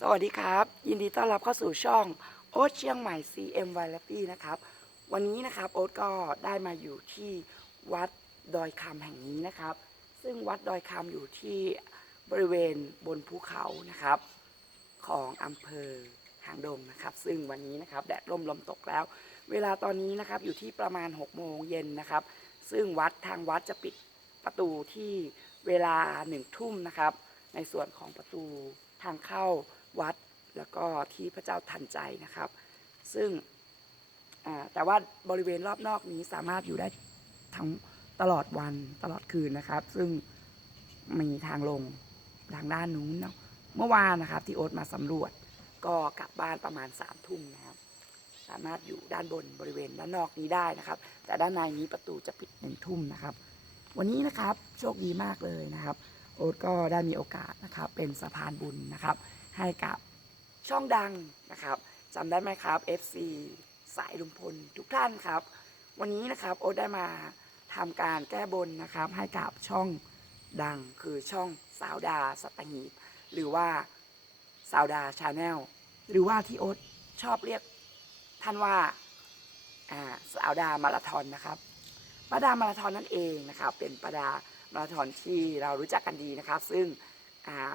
สวัสดีครับ ยินดีต้อนรับเข้าสู่ช่องโอ๊ตเชียงใหม่ CM v a l a p y นะครับ วันนี้นะครับโอ๊ตก็ได้มาอยู่ที่วัดดอยคำแห่งนี้นะครับ ซึ่งวัดดอยคำอยู่ที่บริเวณบนภูเขานะครับ ของอำเภอหางดงนะครับ ซึ่งวันนี้นะครับแดดร่มลมตกแล้ว เวลาตอนนี้นะครับอยู่ที่ประมาณ6โมงเย็นนะครับ ซึ่งวัดทางวัดจะปิดประตูที่เวลาหนึ่งทุ่มนะครับ ในส่วนของประตูทางเข้า วัดแล้วก็ที่พระเจ้าทันใจนะครับ ซึ่งแต่ว่าบริเวณรอบนอกนี้สามารถอยู่ได้ทั้งตลอดวันตลอดคืนนะครับ ซึ่งมีทางลงทางด้านนู้นเนาะเมื่อวานนะครับที่โอ๊ตมาสำรวจก็กลับบ้านประมาณสามทุ่มนะครับ สามารถอยู่ด้านบนบริเวณด้านนอกนี้ได้นะครับ แต่ด้านในนี้ประตูจะปิดหนึ่งทุ่มนะครับ วันนี้นะครับโชคดีมากเลยนะครับ โอ๊ตก็ได้มีโอกาสนะครับเป็นสะพานบุญนะครับ ให้กับช่องดังนะครับจำได้ไหมครับ FC สายลุงพลทุกท่านครับ วันนี้นะครับโอ๊ตได้มาทำการแก้บนนะครับ ให้กับช่องดังคือช่องสาวดาสตหีบหรือว่าสาวดาชาแนลหรือว่าที่โอ๊ตชอบเรียกท่านว่าอ่าสาวดามาราธอนนะครับป้าดามาราธอนนั่นเองนะครับ เป็นป้าดามาราธอนที่เรารู้จักกันดีนะครับ ซึ่ง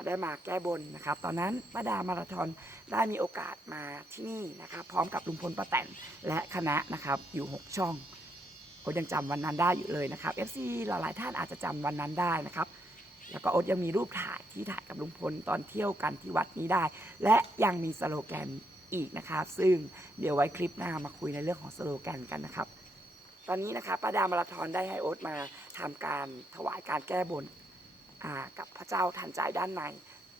ได้มาแก้บนนะครับ ตอนนั้นป้าดามาราธอนได้มีโอกาสมาที่นี่นะครับ พร้อมกับลุงพลป้าแตนและคณะนะครับอยู่ 6 ช่องโอ๊ตยังจำวันนั้นได้อยู่เลยนะครับ FC หลายๆท่านอาจจะจำวันนั้นได้นะครับ แล้วก็โอ๊ตยังมีรูปถ่ายที่ถ่ายกับลุงพลตอนเที่ยวกันที่วัดนี้ได้ และยังมีสโลแกนอีกนะครับ ซึ่งเดี๋ยวไว้คลิปหน้ามาคุยในเรื่องของสโลแกนกันนะครับ ตอนนี้นะครับป้าดามาราธอนได้ให้โอ๊ตมาทำการถวายการแก้บน กับพระเจ้าทันใจด้านใน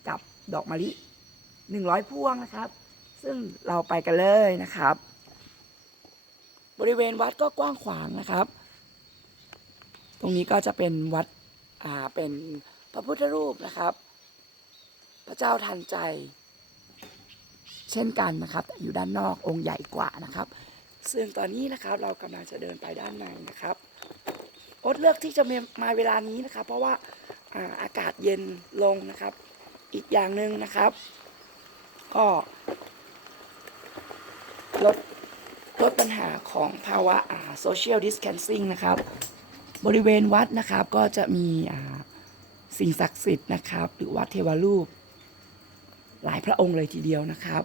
กับดอกมะลิหนึ่งร้อยพวงนะครับ ซึ่งเราไปกันเลยนะครับ บริเวณวัดก็กว้างขวางนะครับ ตรงนี้ก็จะเป็นวัดเป็นพระพุทธรูปนะครับ พระเจ้าทันใจ เช่นกันนะครับแต่อยู่ด้านนอกองค์ใหญ่กว่านะครับ ซึ่งตอนนี้นะครับเรากำลังจะเดินไปด้านในนะครับอ๊ตเลือกที่จะมาเวลานี้นะครับ เพราะว่า อากาศเย็นลงนะครับ อีกอย่างหนึ่งนะครับ ก็ลดลดปัญหาของภาวะโซเชียลดิส a ทนซิ่งนะครับ บริเวณวัดนะครับก็จะมีสิ่งศักดิ์สิทธิ์นะครับ หรือวัดเทวรูป หลายพระองค์เลยทีเดียวนะครับ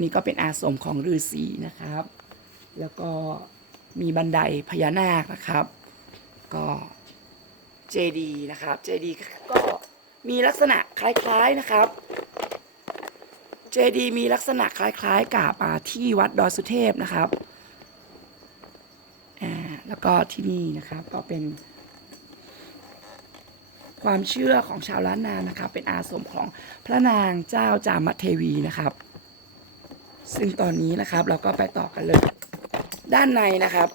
นี่ก็เป็นอาสมของฤาษีนะครับ แล้วก็มีบันไดพญานาคนะครับ ก็ เจดีนะครับเจดีก็มีลักษณะคล้ายๆนะครับเจดีมีลักษณะคล้ายๆ กับอาที่วัดดอยสุเทพนะครับอ่าแล้วก็ที่นี่นะครับก็เป็น ความเชื่อของชาวล้านนานะครับ เป็นอาสมของพระนางเจ้าจามเทวีนะครับ ซึ่งตอนนี้นะครับเราก็ไปต่อกันเลย ด้านในนะครับ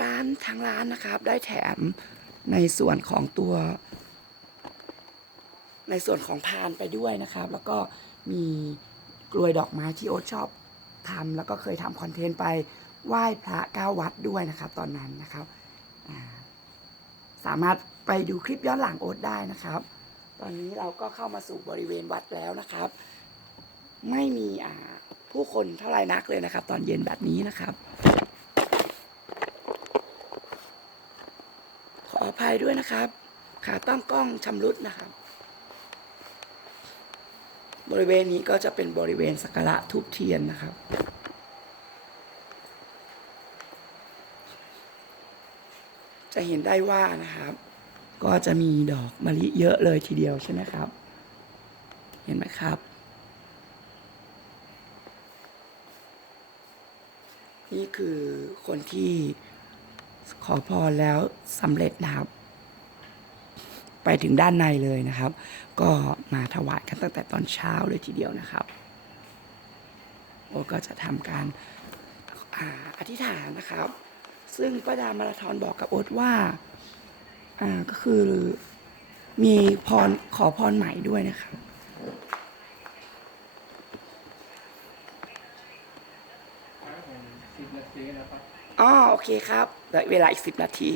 ร้านทางร้านนะครับ ได้แถมในส่วนของตัว ในส่วนของพานไปด้วยนะครับ แล้วก็มีกลวยดอกไม้ที่โอ๊ตชอบทำแล้วก็เคยทำคอนเทนต์ไปไหว้พระเก้าวัดด้วยนะครับ ตอนนั้นนะครับ สามารถไปดูคลิปย้อนหลังโอ๊ตได้นะครับ ตอนนี้เราก็เข้ามาสู่บริเวณวัดแล้วนะครับ ไม่มีผู้คนเท่าไหร่นักเลยนะครับ ตอนเย็นแบบนี้นะครับ ขออ ภัยด้วยนะครับ ขาตั้งกล้องชำรุดนะครับ บริเวณนี้ก็จะเป็นบริเวณสักการะทูบเทียนนะครับจะเห็นได้ว่านะครับ ก็จะมีดอกมะลิเยอะเลยทีเดียวใช่ไหมครับ เห็นไหมครับ นี่คือคนที่ขอพรแล้วสำเร็จนะครับ ไปถึงด้านในเลยนะครับ ก็มาถวายกันตั้งแต่ตอนเช้าเลยทีเดียวนะครับโอก็จะทำการอาอธิษฐานนะครับ ซึ่งป้าดามาราธอนบอกกับโอ๊ตว่าอ่าก็คือมีพรขอพรใหม่ด้วยนะครับครับผมสิบนาทีนะอ๋อโอเคครับเหลือเวลาอีกสิบนาที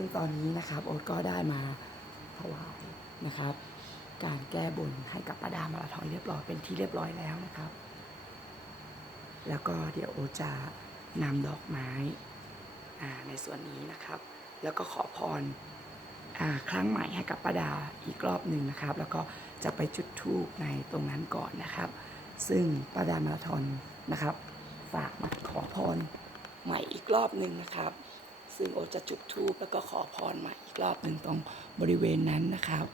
ซึ่งตอนนี้นะครับโอ๊ตก็ได้มาถวายนะครับ การแก้บนให้กับประดามาราธอนเรียบร้อยเป็นที่เรียบร้อยแล้วนะครับ แล้วก็เดี๋ยวโอ๊ตจะนำดอกไม้ในส่วนนี้นะครับ แล้วก็ขอพรอครั้งใหม่ให้กับป้าดาอีกรอบหนึ่งนะครับ แล้วก็จะไปจุดธูปในตรงนั้นก่อนนะครับ ซึ่งป้าดามาราธอนนะครับ ฝากมาขอพรใหม่อีกรอบหนึ่งนะครับ ซึ่งโอตจะจุดธูปแล้วก็ขอพรใหม่อีกรอบหนึ่งตรงบริเวณนั้นนะครับ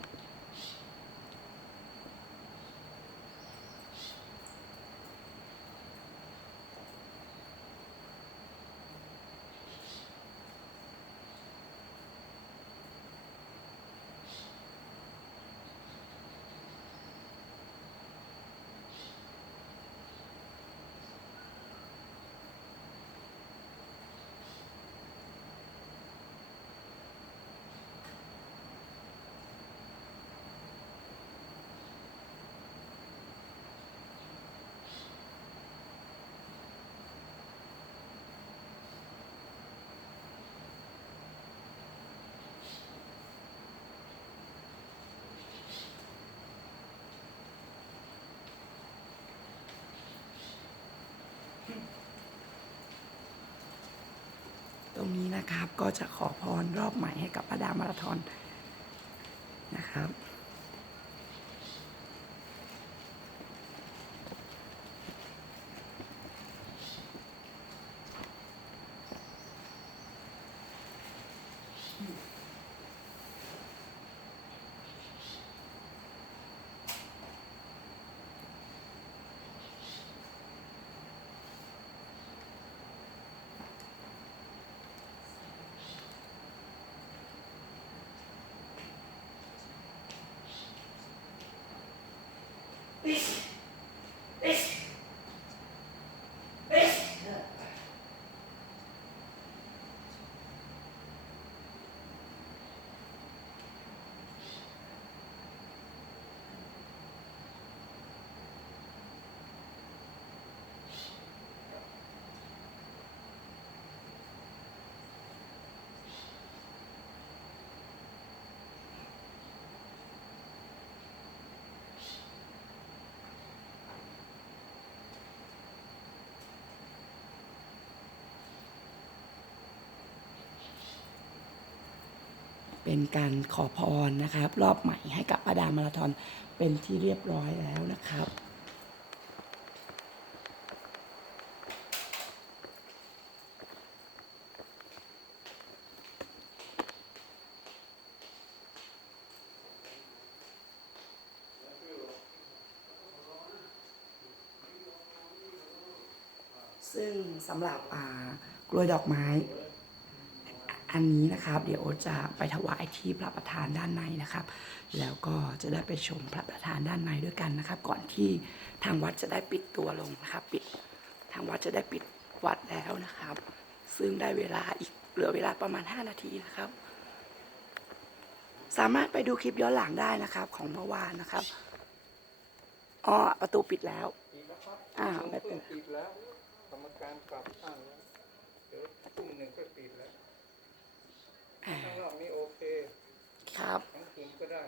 รงนี้นะครับ ก็จะขอพรรอบใหม่ให้กับประดามาราธอนนะครับ ค เป็นการขอพรนะครับ รอบใหม่ให้กับประดามาราธอนเป็นที่เรียบร้อยแล้วนะครับซึ่งสำหรับกล้วยดอกไม้ อันนี้นะครับ เดี๋ยวจะไปถวายที่พระประธานด้านในนะครับ แล้วก็จะได้ไปชมพระประธานด้านในด้วยกันนะครับ ก่อนที่ทางวัดจะได้ปิดตัวลงนะครับ ปิดทางวัดจะได้ปิดวัดแล้วนะครับ ซึ่งได้เวลาอีกเหลือเวลาประมาณ 5 นาทีนะครับ สามารถไปดูคลิปย้อนหลังได้นะครับ ของเมื่อวานนะครับอ๋อประตูปิดแล้วอ่าไม่เป็นปิดแล้วกรรมการปรับตั้งแล้วเดี๋ยวทุ่มหนึ่งก็ปิดแล้ว ข้างนอกนี่โอเคครับทั้งคืนก็ได้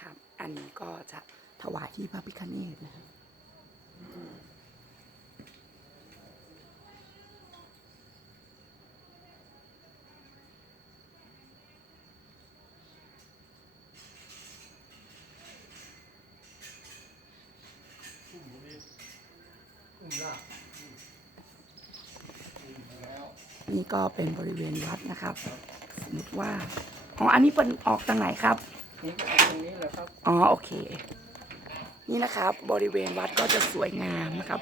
ครับ อันนี้ก็จะถวายที่พระพิฆเนศนะครับอุ้มลากแล้วนี่ก็เป็นบริเวณวัดนะครับ สมมติว่าอ๋ออันนี้เป็นออกทางไหนครับนี่ก็ตรงนี้แหละครับอ๋อโอเค นี่นะครับ บริเวณวัดก็จะสวยงามนะครับ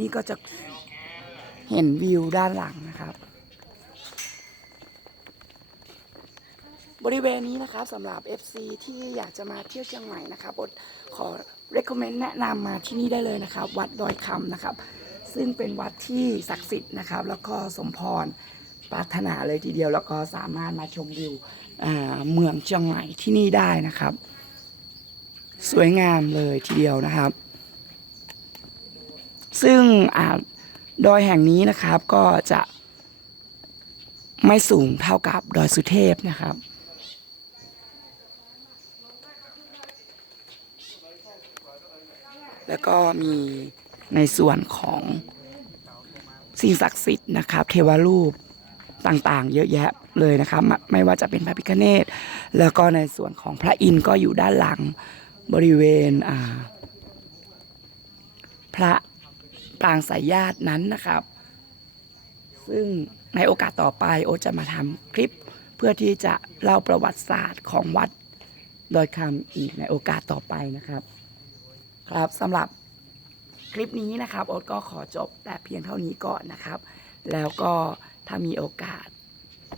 นี่ก็จะเห็นวิวด้านหลังนะครับ บริเวณนี้นะครับสำหรับ FC ที่อยากจะมาเที่ยวเชียงใหม่นะครับอดขอ recommend แนะนำมาที่นี่ได้เลยนะครับ วัดดอยคำนะครับ ซึ่งเป็นวัดที่ศักดิ์สิทธิ์นะครับ แล้วก็สมพร ปรารถนาเลยทีเดียวแล้วก็สามารถมาชมวิวเมืองเชียงใหม่ที่นี่ได้นะครับ สวยงามเลยทีเดียวนะครับ ซึ่งอดอยแห่งนี้นะครับก็จะไม่สูงเท่ากับดอยสุเทพนะครับแล้วก็มีในส่วนของสิ่งศักดิ์สิทธิ์นะครับ เทวรูป ต่างๆ เยอะแยะเลยนะครับไม่ว่าจะเป็นพระพิฆเนศแล้วก็ในส่วนของพระอินทร์ก็อยู่ด้านหลังบริเวณพระปรางสายญาตินั้นนะครับ ซึ่งในโอกาสต่อไปโอตจะมาทำคลิปเพื่อที่จะเล่าประวัติศาสตร์ของวัดดอยคำอีกในโอกาสต่อไปนะครับ ครับสำหรับคลิปนี้นะครับ โอ๊ตก็ขอจบแต่เพียงเท่านี้ก่อนนะครับ แล้วก็ ถ้ามีโอกาส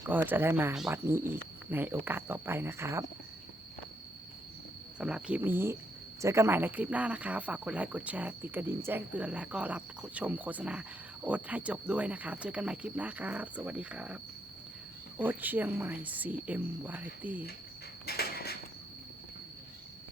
ก็จะได้มาวัดนี้อีกในโอกาสต่อไปนะครับสำหรับคลิปนี้เจอกันใหม่ในคลิปหน้านะคะ ฝากกดไลค์กดแชร์ติดกระดิ่งแจ้งเตือนและก็รับชมโฆษณาโอ๊ตให้จบด้วยนะครับ เจอกันใหม่คลิปหน้าครับ สวัสดีครับ โอ๊ตเชียงใหม่ CM Variety